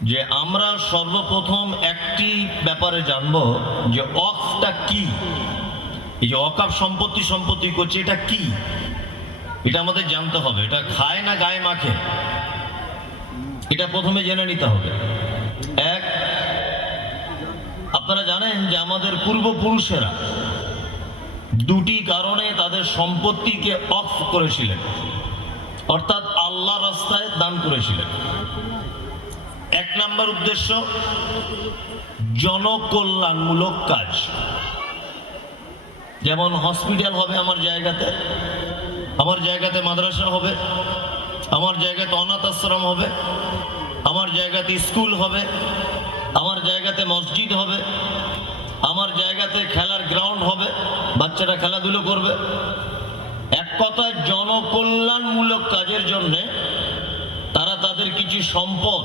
যে আমরা সর্বপ্রথম একটি ব্যাপারে জানব যে ওয়াকফটা কি। এই যে ওয়াকফ সম্পত্তি করছে, এটা কি, এটা আমাদের জানতে হবে। এটা খায় না গায়ে মাখে, এটা প্রথমে জেনে নিতে হবে। এক, আপনারা জানেন যে আমাদের পূর্বপুরুষেরা দুটি কারণে তাদের সম্পত্তিকে ওয়াকফ করেছিলেন, অর্থাৎ আল্লাহ রাস্তায় দান করেছিলেন। এক নম্বর উদ্দেশ্য জনকল্যাণমূলক কাজ, যেমন হসপিটাল হবে আমার জায়গাতে মাদ্রাসা হবে, আমার জায়গাতে অনাথ আশ্রম হবে, আমার জায়গাতে স্কুল হবে, আমার জায়গাতে মসজিদ হবে, আমার জায়গাতে খেলার গ্রাউন্ড হবে, বাচ্চারা খেলাধুলো করবে। এক কথায় জনকল্যাণমূলক কাজের জন্য তারা তাদের কিছু সম্পদ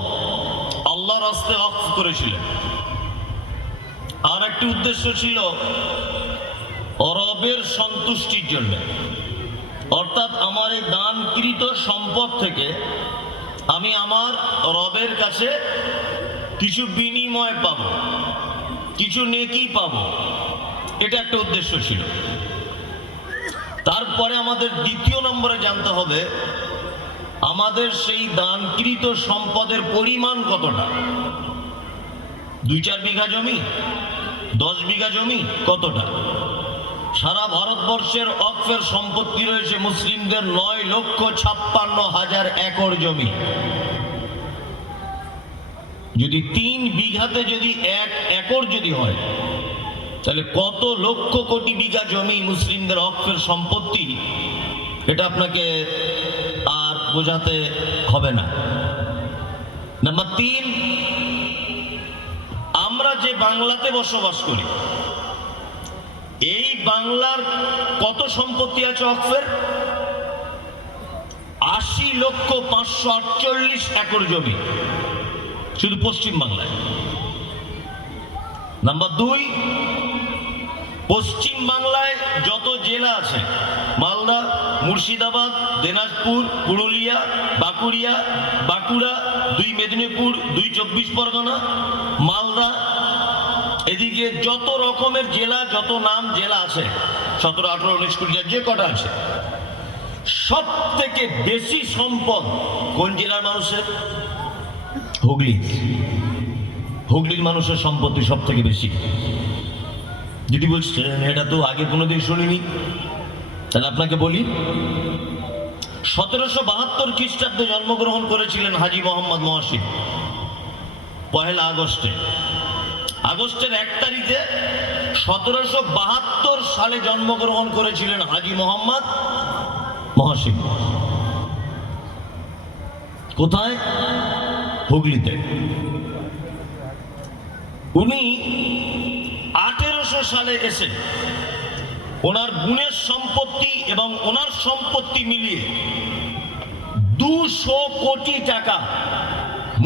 আল্লাহর রাস্তায় ওয়াকফ করেছিলেন। আর একটি উদ্দেশ্য ছিল রবের সন্তুষ্টির জন্য, অর্থাৎ আমার এই দানকৃত সম্পদ থেকে আমি আমার রবের কাছে কিছু বিনিময় পাব, কিছু নেকি পাব, এটা একটা উদ্দেশ্য ছিল। তারপরে আমাদের দ্বিতীয় নম্বরে জানতে হবে আমাদের সেই দানকৃত সম্পদের পরিমাণ কতটা। 2-4 বিঘা জমি, 10 বিঘা জমি, কতটা? সারা ভারতবর্ষের ওয়াকফের সম্পত্তি রয়েছে মুসলিমদের 9,56,000 একর জমি। যদি 3 বিঘাতে যদি 1 একর যদি হয়, তাহলে কত লক্ষ কোটি বিঘা জমি মুসলিমদের ওয়াকফের সম্পত্তি, এটা আপনাকে আর বোঝাতে হবে না। নাম্বার 3, আমরা যে বাংলাতে বসবাস করি, এই বাংলার কত সম্পত্তি আছে ওয়াকফের? 80,548,000 একর জমি শুধু পশ্চিম বাংলায়। নাম্বার 2, পশ্চিম বাংলায় যত জেলা আছে, মালদা, মুর্শিদাবাদ, দিনাজপুর, পুরুলিয়া, বাঁকুড়া, 2 মেদিনীপুর, 2 24 পরগনা, মালদা, এদিকে যত রকমের জেলা, যত নাম জেলা আছে, 17, 18, 19, 20 যে কটা আছে, সব থেকে বেশি সম্পদ কোন জেলার মানুষের? হুগলির মানুষের সম্পত্তি সব থেকে বেশি। যদি বলছেন এটা তো আগে কোনোদিন শুনিনি, তাহলে আপনাকে বলি, 1772 খ্রিস্টাব্দে জন্মগ্রহণ করেছিলেন হাজী মোহাম্মদ মহসিন। 1 আগস্টের 1 তারিখে 1772 সালে জন্মগ্রহণ করেছিলেন হাজী মোহাম্মদ মহসিন। কোথায়? হুগলিতে। উনি 1800 সালে এসে ওনার বোনের সম্পত্তি এবং ওনার সম্পত্তি মিলিয়ে 200 কোটি টাকা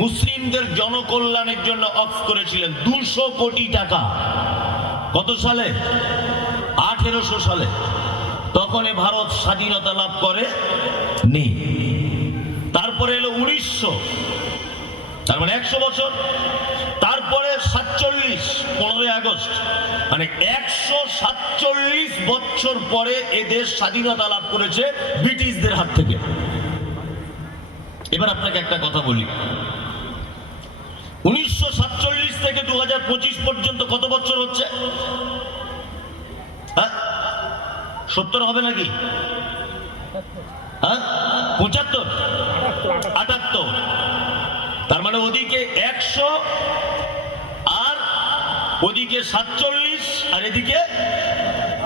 মুসলিমদের জনকল্যাণের জন্য ওয়াকফ করেছিলেন। 200 কোটি টাকা। কত সালে? 1800 সালে। তখন ভারত স্বাধীনতা লাভ করে নি। তারপরে এলো 1900, তার মানে 100 বছর। তারপরে 47, 15 আগস্ট, মানে 147 বছর পরে এদেশ স্বাধীনতা লাভ করেছে ব্রিটিশদের হাত থেকে। এবার আপনাকে একটা কথা বলি, 1947 থেকে 2025 পর্যন্ত কত বছর হচ্ছে? 70 হবে নাকি? 75, 78। তার মানে ওদিকে 100 আর ওদিকে 47 আর এদিকে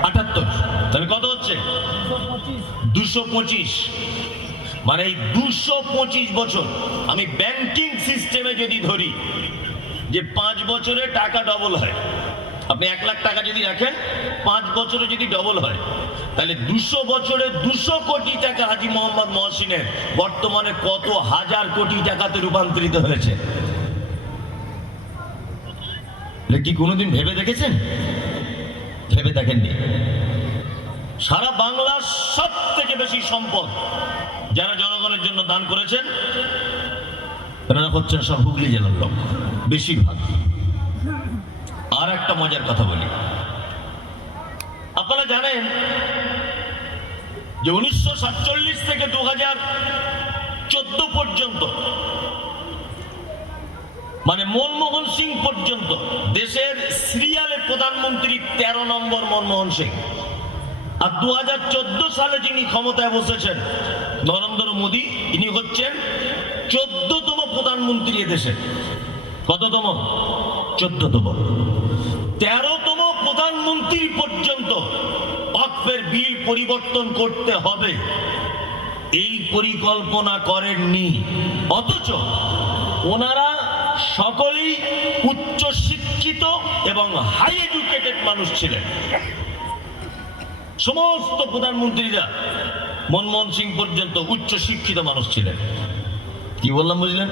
78, তাহলে কত হচ্ছে? 225। মানে এই 225 বছর আমি ব্যাংকিং সিস্টেমে যদি ধরি যে 5 বছরে টাকা ডবল হয়, আপনি 1 লাখ টাকা যদি রাখেন 5 বছরে যদি ডবল হয়, তাহলে 200 বছরে 200 কোটি টাকা হাজী মোহাম্মদ মহসিনের বর্তমানে কত হাজার কোটি টাকাতে রূপান্তরিত হয়েছে। কি কোনোদিন ভেবে দেখেছেন? ভেবে দেখেননি। সারা বাংলার সব থেকে বেশি সম্পদ যারা জনগণের জন্য দান করেছেন এনারা হচ্ছেন সব হুগলি জেলার লোক বেশিরভাগ। আর একটা মজার কথা বলি, আপনারা জানেন যে 1947 থেকে 2014 পর্যন্ত, মানে মনমোহন সিং পর্যন্ত দেশের সিরিয়ালে প্রধানমন্ত্রী 13 নম্বর মনমোহন সিং। আর 2014 সালে যিনি ক্ষমতায় বসেছেন নরেন্দ্র মোদী, ইনি হচ্ছেন 14তম প্রধানমন্ত্রী এদেশে। কততম? 14তম। 13তম প্রধানমন্ত্রী পর্যন্ত ওয়াকফের বিল পরিবর্তন করতে হবে এই পরিকল্পনা করেননি। অথচ ওনারা সকলেই উচ্চ শিক্ষিত এবং হাই এডুকেটেড মানুষ ছিলেন। সমস্ত প্রধানমন্ত্রীরা মনমোহন সিং পর্যন্ত উচ্চ শিক্ষিত মানুষ ছিলেন। কি বললাম বুঝলেন?